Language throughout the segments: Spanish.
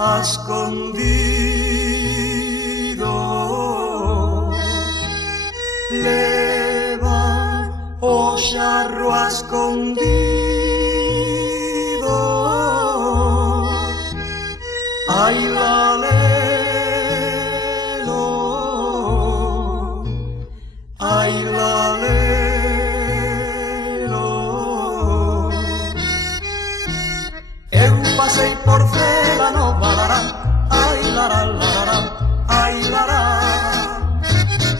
a escondido. Leva o xarro a escondido. Ai lalelo, ai lalelo. Eu pasei por Celanova, lará, ai lará, lará, ai lará.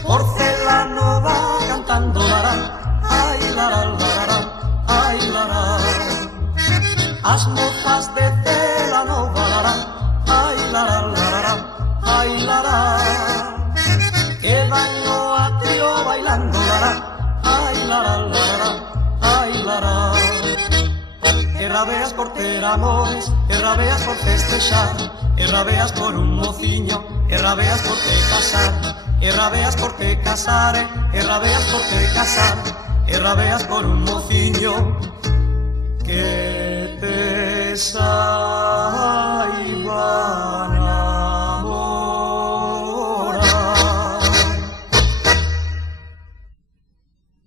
Por Celanova cantando lará, ai lará, lará, ai lará. As mozas de Celanova, lará, ai lará, lará, ai lará. Quedan no atrio bailando lará, ai lará, lará, ai lará. E rabeas por ter amores, e rabeas por festexar, e rabeas por un mociño, e rabeas por te casar, e rabeas por te casar, e rabeas por te casar, e rabeas por un mociño.